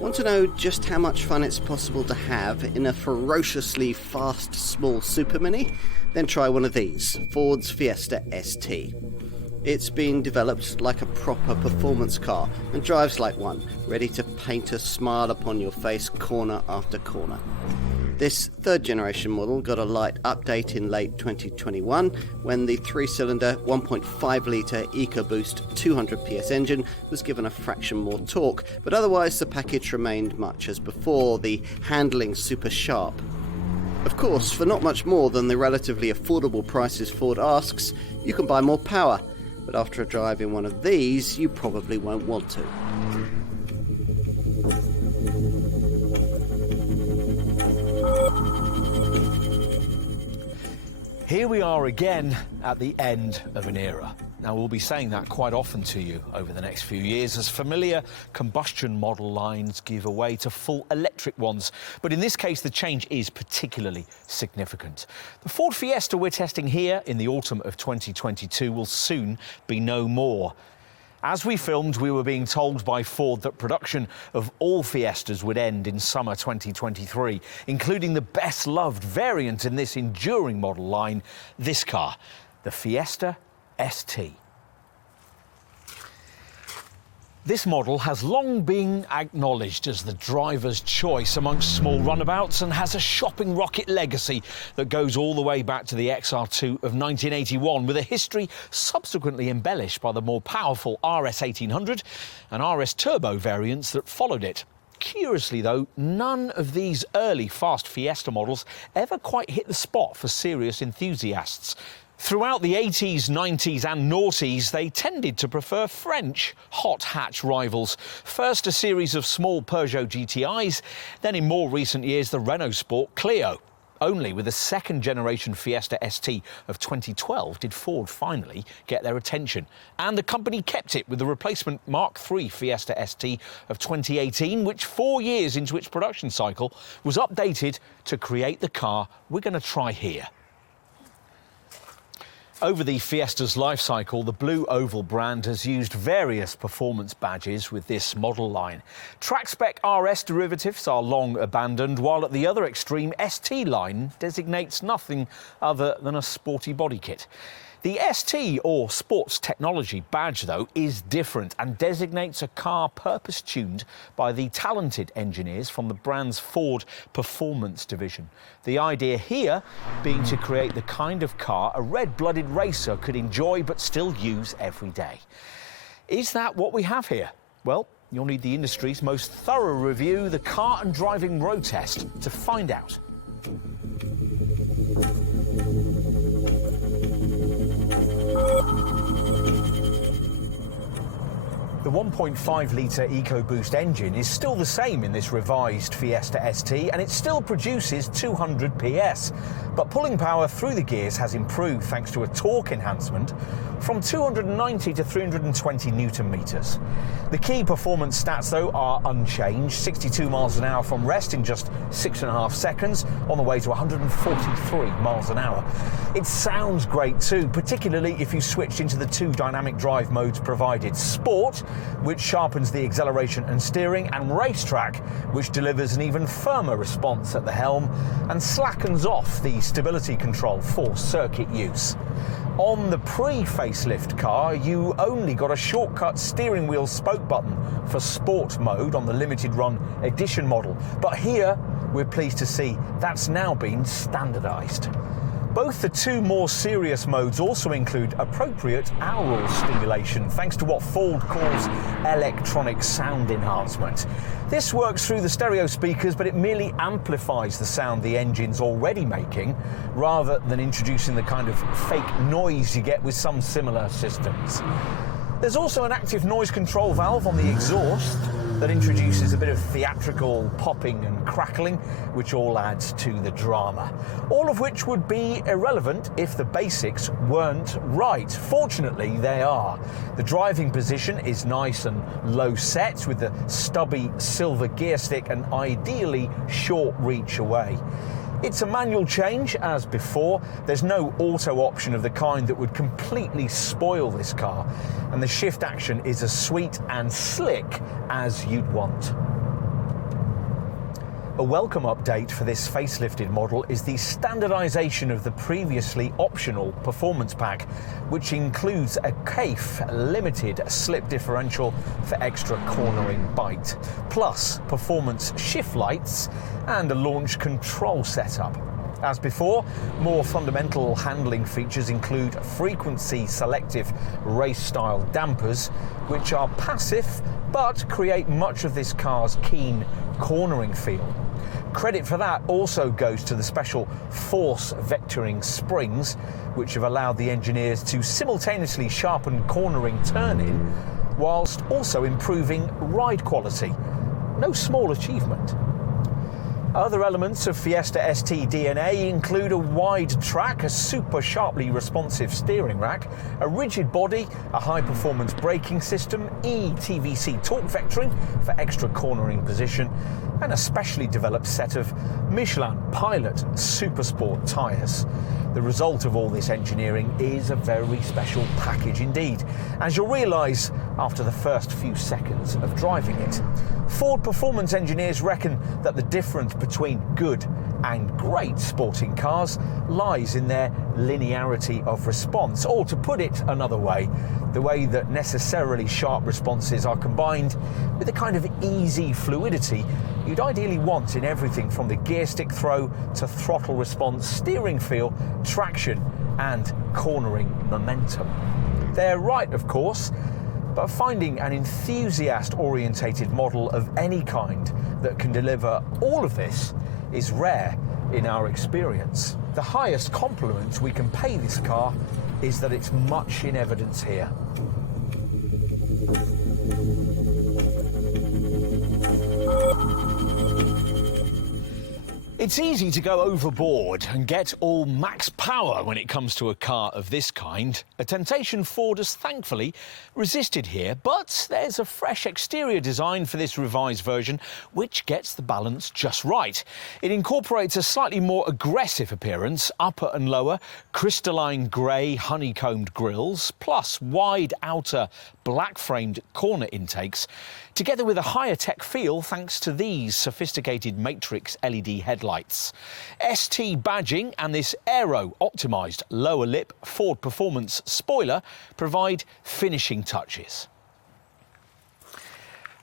Want to know just how much fun it's possible to have in a ferociously fast small supermini? Then try one of these, Ford's Fiesta ST. It's been developed like a proper performance car and drives like one, ready to paint a smile upon your face corner after corner. This third generation model got a light update in late 2021 when the 3-cylinder 1.5 litre EcoBoost 200 PS engine was given a fraction more torque, but otherwise the package remained much as before, the handling super sharp. Of course, for not much more than the relatively affordable prices Ford asks, you can buy more power, but after a drive in one of these, you probably won't want to. Here we are again at the end of an era. Now, we'll be saying that quite often to you over the next few years as familiar combustion model lines give way to full electric ones. But in this case, the change is particularly significant. The Ford Fiesta we're testing here in the autumn of 2022 will soon be no more. As we filmed, we were being told by Ford that production of all Fiestas would end in summer 2023, including the best-loved variant in this enduring model line, this car, the Fiesta ST. This model has long been acknowledged as the driver's choice amongst small runabouts and has a shopping rocket legacy that goes all the way back to the XR2 of 1981, with a history subsequently embellished by the more powerful RS 1800 and RS Turbo variants that followed it. Curiously, though, none of these early fast Fiesta models ever quite hit the spot for serious enthusiasts. Throughout the 80s, 90s and noughties, they tended to prefer French hot hatch rivals. First a series of small Peugeot GTIs, then in more recent years the Renault Sport Clio. Only with the second generation Fiesta ST of 2012 did Ford finally get their attention. And the company kept it with the replacement Mark III Fiesta ST of 2018, which 4 years into its production cycle was updated to create the car we're going to try here. Over the Fiesta's life cycle, the Blue Oval brand has used various performance badges with this model line. Track-spec RS derivatives are long abandoned, while at the other extreme, ST line designates nothing other than a sporty body kit. The ST, or Sports Technology badge, though, is different and designates a car purpose-tuned by the talented engineers from the brand's Ford Performance division. The idea here being to create the kind of car a red-blooded racer could enjoy but still use every day. Is that what we have here? Well, you'll need the industry's most thorough review, the Car and Driving Road Test, to find out. The 1.5-litre EcoBoost engine is still the same in this revised Fiesta ST, and it still produces 200 PS. But pulling power through the gears has improved thanks to a torque enhancement from 290 to 320 newton meters. The key performance stats, though, are unchanged. 62 miles an hour from rest in just 6.5 seconds, on the way to 143 miles an hour. It sounds great too, particularly if you switched into the two dynamic drive modes provided: Sport, which sharpens the acceleration and steering, and Racetrack, which delivers an even firmer response at the helm and slackens off the stability control for circuit use. On the pre-facelift car, you only got a shortcut steering wheel spoke button for sport mode on the limited run edition model. But here, we're pleased to see that's now been standardised. Both the two more serious modes also include appropriate aural stimulation, thanks to what Ford calls electronic sound enhancement. This works through the stereo speakers, but it merely amplifies the sound the engine's already making, rather than introducing the kind of fake noise you get with some similar systems. There's also an active noise control valve on the exhaust that introduces a bit of theatrical popping and crackling, which all adds to the drama. All of which would be irrelevant if the basics weren't right. Fortunately, they are. The driving position is nice and low set, with the stubby silver gear stick and ideally short reach away. It's a manual change as before. There's no auto option of the kind that would completely spoil this car, and the shift action is as sweet and slick as you'd want. A welcome update for this facelifted model is the standardisation of the previously optional performance pack, which includes a CAFE limited slip differential for extra cornering bite, plus performance shift lights and a launch control setup. As before, more fundamental handling features include frequency selective race-style dampers, which are passive but create much of this car's keen cornering feel. Credit for that also goes to the special force vectoring springs, which have allowed the engineers to simultaneously sharpen cornering turn-in whilst also improving ride quality. No small achievement. Other elements of Fiesta ST DNA include a wide track, a super sharply responsive steering rack, a rigid body, a high-performance braking system, ETVC torque vectoring for extra cornering position, and a specially developed set of Michelin Pilot Supersport tyres. The result of all this engineering is a very special package indeed, as you'll realise after the first few seconds of driving it. Ford performance engineers reckon that the difference between good and great sporting cars lies in their linearity of response, or to put it another way, the way that necessarily sharp responses are combined with the kind of easy fluidity you'd ideally want in everything from the gear stick throw to throttle response, steering feel, traction and cornering momentum. They're right, of course, but finding an enthusiast-orientated model of any kind that can deliver all of this is rare in our experience. The highest compliment we can pay this car is that it's much in evidence here. It's easy to go overboard and get all max power when it comes to a car of this kind. A temptation Ford has thankfully resisted here, but there's a fresh exterior design for this revised version which gets the balance just right. It incorporates a slightly more aggressive appearance, upper and lower, crystalline grey honeycombed grilles, plus wide outer black-framed corner intakes, together with a higher tech feel thanks to these sophisticated matrix LED headlights. ST badging and this aero-optimised lower lip Ford Performance spoiler provide finishing touches.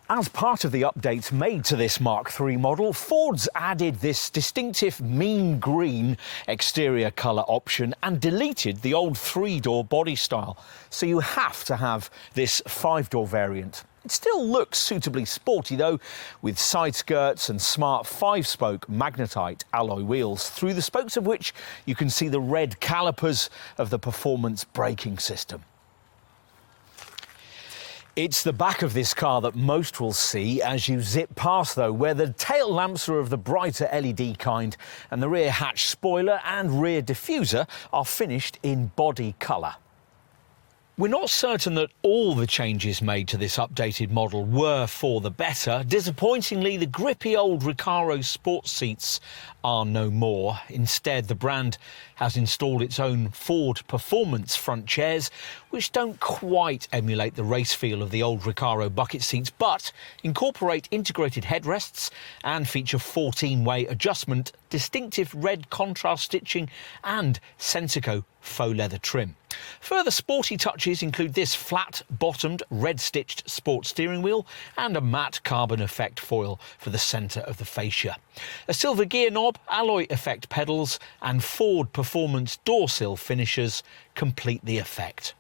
As part of the updates made to this Mark III model, Ford's added this distinctive mean green exterior colour option and deleted the old 3-door body style, so you have to have this 5-door variant. It still looks suitably sporty though, with side skirts and smart 5-spoke magnetite alloy wheels, through the spokes of which you can see the red calipers of the performance braking system. It's the back of this car that most will see as you zip past though, where the tail lamps are of the brighter LED kind and the rear hatch spoiler and rear diffuser are finished in body colour. We're not certain that all the changes made to this updated model were for the better. Disappointingly, the grippy old Recaro sports seats are no more. Instead, the brand has installed its own Ford Performance front chairs, which don't quite emulate the race feel of the old Recaro bucket seats, but incorporate integrated headrests and feature 14-way adjustment, distinctive red contrast stitching and Sensico faux leather trim. Further sporty touches include this flat-bottomed, red-stitched sport steering wheel and a matte carbon effect foil for the centre of the fascia. A silver gear knob, alloy effect pedals and Ford Performance door sill finishers complete the effect.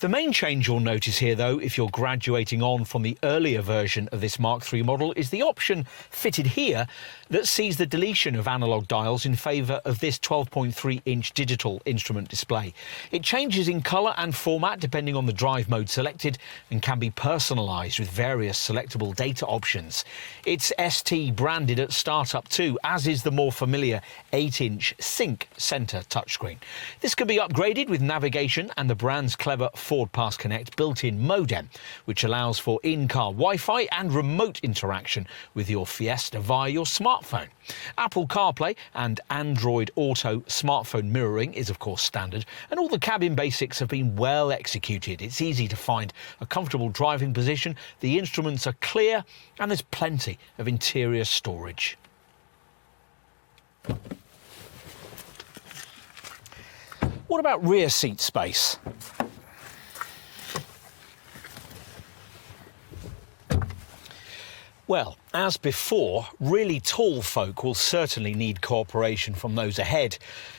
The main change you'll notice here, though, if you're graduating on from the earlier version of this Mark III model, is the option fitted here that sees the deletion of analogue dials in favour of this 12.3-inch digital instrument display. It changes in colour and format depending on the drive mode selected and can be personalised with various selectable data options. It's ST branded at startup too, as is the more familiar 8-inch Sync centre touchscreen. This can be upgraded with navigation and the brand's clever Ford Pass Connect built-in modem, which allows for in-car Wi-Fi and remote interaction with your Fiesta via your smartphone. Apple CarPlay and Android Auto smartphone mirroring is of course standard, and all the cabin basics have been well executed. It's easy to find a comfortable driving position, the instruments are clear, and there's plenty of interior storage. What about rear seat space? Well, as before, really tall folk will certainly need cooperation from those ahead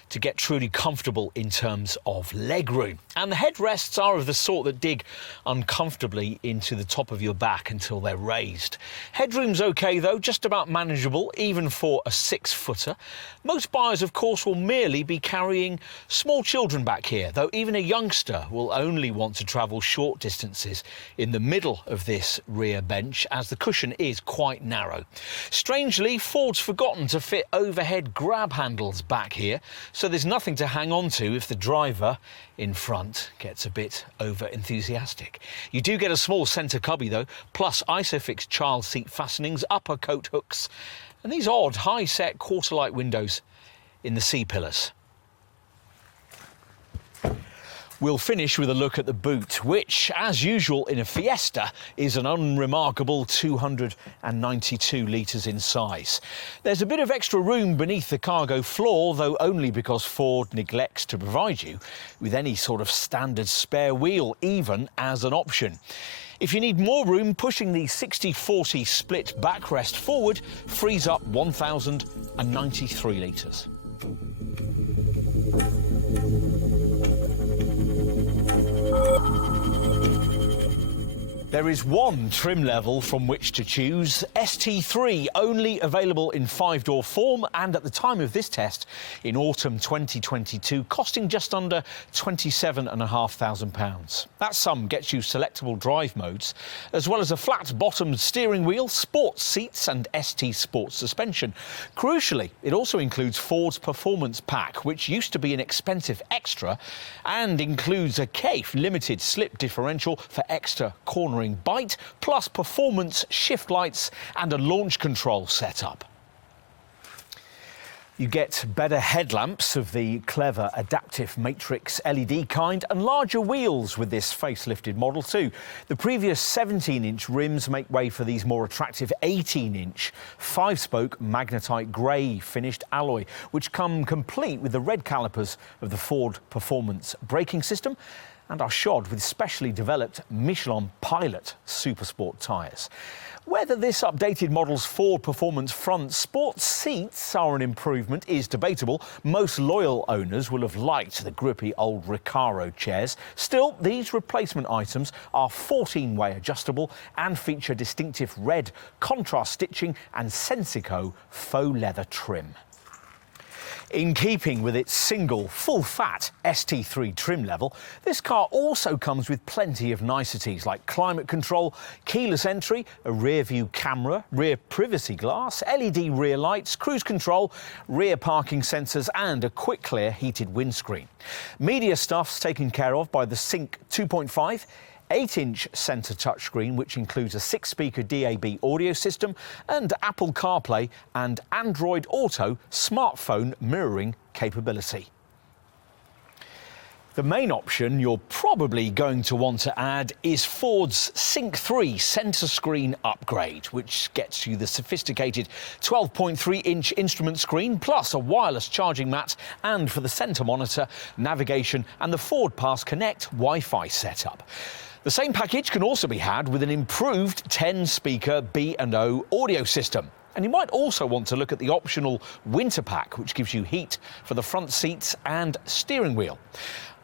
to get truly comfortable in terms of legroom. And the headrests are of the sort that dig uncomfortably into the top of your back until they're raised. Headroom's okay though, just about manageable, even for a 6-footer. Most buyers, of course, will merely be carrying small children back here, though even a youngster will only want to travel short distances in the middle of this rear bench, as the cushion is quite narrow. Strangely, Ford's forgotten to fit overhead grab handles back here, so there's nothing to hang on to if the driver in front gets a bit over-enthusiastic. You do get a small centre cubby though, plus ISOFIX child seat fastenings, upper coat hooks, and these odd high-set quarter-light windows in the C-pillars. We'll finish with a look at the boot, which, as usual in a Fiesta, is an unremarkable 292 litres in size. There's a bit of extra room beneath the cargo floor, though only because Ford neglects to provide you with any sort of standard spare wheel, even as an option. If you need more room, pushing the 60-40 split backrest forward frees up 1,093 litres. There is one trim level from which to choose, ST3, only available in 5-door form and at the time of this test in autumn 2022, costing just under £27,500. That sum gets you selectable drive modes, as well as a flat-bottomed steering wheel, sports seats and ST Sports suspension. Crucially, it also includes Ford's Performance Pack, which used to be an expensive extra, and includes a CAFE limited slip differential for extra cornering bite, plus performance shift lights and a launch control setup. You get better headlamps of the clever adaptive matrix LED kind and larger wheels with this facelifted model too. The previous 17-inch rims make way for these more attractive 18-inch 5-spoke magnetite grey finished alloy, which come complete with the red calipers of the Ford Performance braking system and are shod with specially developed Michelin Pilot Supersport tyres. Whether this updated model's Ford Performance front sports seats are an improvement is debatable. Most loyal owners will have liked the grippy old Recaro chairs. Still, these replacement items are 14-way adjustable and feature distinctive red contrast stitching and Sensico faux leather trim. In keeping with its single, full-fat ST3 trim level, this car also comes with plenty of niceties like climate control, keyless entry, a rear-view camera, rear privacy glass, LED rear lights, cruise control, rear parking sensors and a quick clear heated windscreen. Media stuff's taken care of by the Sync 2.5, 8-inch centre touchscreen, which includes a 6-speaker DAB audio system and Apple CarPlay and Android Auto smartphone mirroring capability. The main option you're probably going to want to add is Ford's Sync 3 centre screen upgrade, which gets you the sophisticated 12.3-inch instrument screen, plus a wireless charging mat, and for the centre monitor, navigation and the Ford Pass Connect Wi-Fi setup. The same package can also be had with an improved 10-speaker B&O audio system. And you might also want to look at the optional winter pack, which gives you heat for the front seats and steering wheel.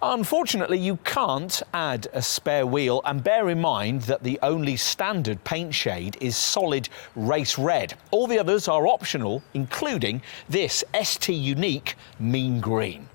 Unfortunately, you can't add a spare wheel, and bear in mind that the only standard paint shade is solid race red. All the others are optional, including this ST unique mean green.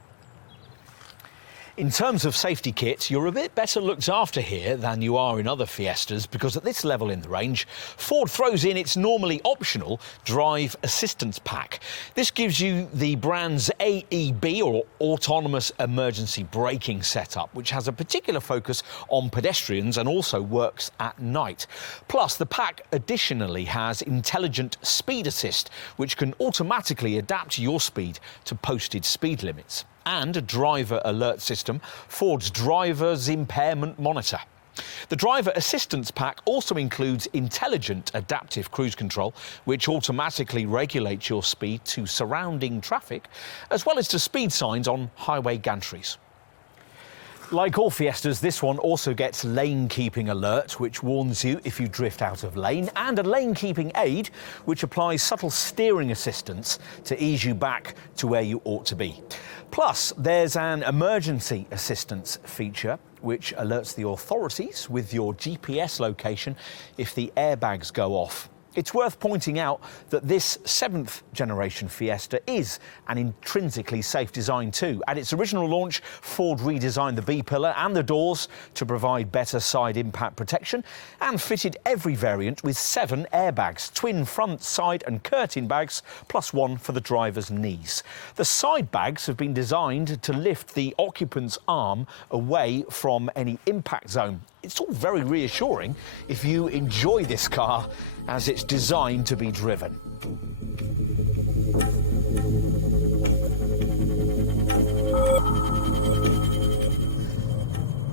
In terms of safety kits, you're a bit better looked after here than you are in other Fiestas, because at this level in the range, Ford throws in its normally optional drive assistance pack. This gives you the brand's AEB, or autonomous emergency braking setup, which has a particular focus on pedestrians and also works at night. Plus, the pack additionally has intelligent speed assist, which can automatically adapt your speed to posted speed limits, and a driver alert system, Ford's driver's impairment monitor. The driver assistance pack also includes intelligent adaptive cruise control, which automatically regulates your speed to surrounding traffic, as well as to speed signs on highway gantries. Like all Fiestas, this one also gets lane keeping alert, which warns you if you drift out of lane, and a lane keeping aid, which applies subtle steering assistance to ease you back to where you ought to be. Plus, there's an emergency assistance feature, which alerts the authorities with your GPS location if the airbags go off. It's worth pointing out that this 7th generation Fiesta is an intrinsically safe design too. At its original launch, Ford redesigned the B-pillar and the doors to provide better side impact protection, and fitted every variant with 7 airbags, twin front, side and curtain bags, plus one for the driver's knees. The side bags have been designed to lift the occupant's arm away from any impact zone. It's all very reassuring if you enjoy this car, as it's designed to be driven.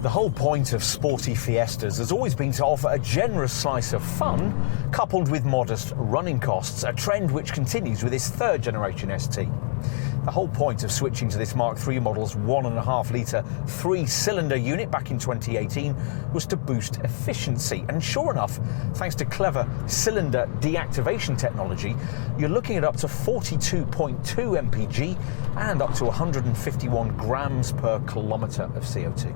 The whole point of sporty Fiestas has always been to offer a generous slice of fun, coupled with modest running costs, a trend which continues with this 3rd generation ST. The whole point of switching to this Mark III model's 1.5-litre 3-cylinder unit back in 2018 was to boost efficiency. And sure enough, thanks to clever cylinder deactivation technology, you're looking at up to 42.2 mpg and up to 151 grams per kilometre of CO2.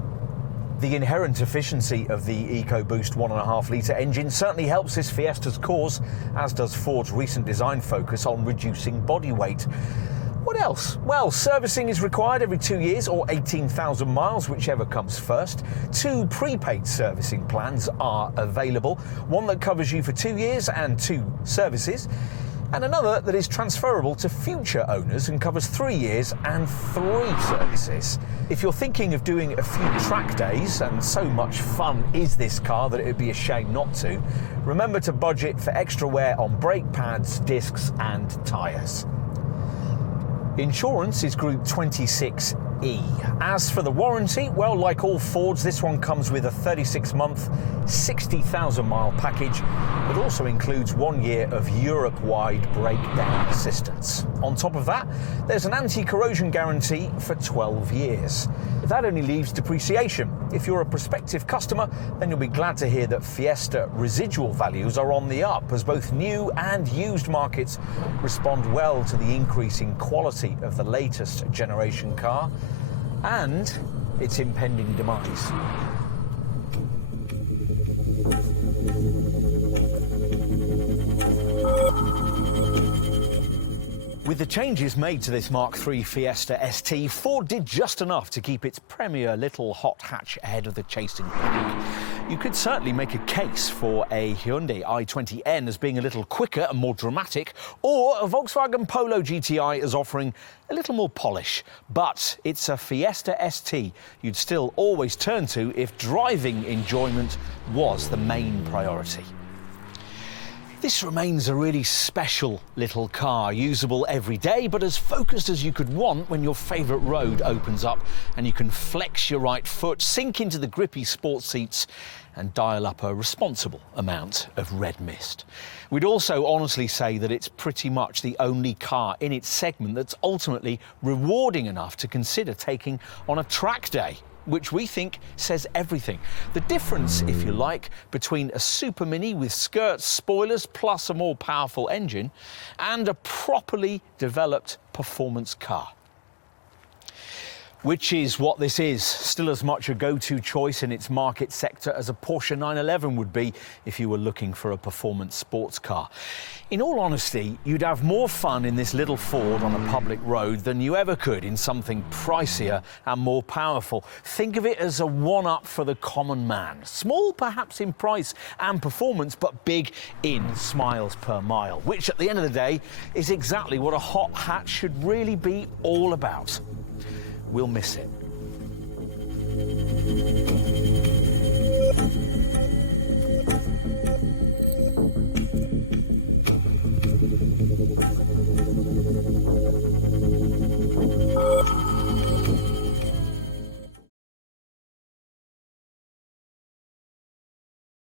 The inherent efficiency of the EcoBoost 1.5-litre engine certainly helps this Fiesta's cause, as does Ford's recent design focus on reducing body weight. What else? Well, servicing is required every 2 years or 18,000 miles, whichever comes first. 2 prepaid servicing plans are available, one that covers you for 2 years and 2 services, and another that is transferable to future owners and covers 3 years and 3 services. If you're thinking of doing a few track days, and so much fun is this car that it would be a shame not to, remember to budget for extra wear on brake pads, discs and tyres. Insurance is Group 26E. As for the warranty, well, like all Fords, this one comes with a 36-month, 60,000-mile package that also includes 1 year of Europe-wide breakdown assistance. On top of that, there's an anti-corrosion guarantee for 12 years. That only leaves depreciation. If you're a prospective customer, then you'll be glad to hear that Fiesta residual values are on the up, as both new and used markets respond well to the increasing quality of the latest generation car and its impending demise. With the changes made to this Mark III Fiesta ST, Ford did just enough to keep its premier little hot hatch ahead of the chasing pack. You could certainly make a case for a Hyundai i20N as being a little quicker and more dramatic, or a Volkswagen Polo GTI as offering a little more polish. But it's a Fiesta ST you'd still always turn to if driving enjoyment was the main priority. This remains a really special little car, usable every day, but as focused as you could want when your favourite road opens up and you can flex your right foot, sink into the grippy sports seats and dial up a responsible amount of red mist. We'd also honestly say that it's pretty much the only car in its segment that's ultimately rewarding enough to consider taking on a track day, which we think says everything. The difference, if you like, between a supermini with skirts, spoilers, plus a more powerful engine, and a properly developed performance car. Which is what this is, still as much a go-to choice in its market sector as a Porsche 911 would be if you were looking for a performance sports car. In all honesty, you'd have more fun in this little Ford on a public road than you ever could in something pricier and more powerful. Think of it as a one-up for the common man. Small perhaps in price and performance, but big in miles per mile, which at the end of the day is exactly what a hot hatch should really be all about. We'll miss it.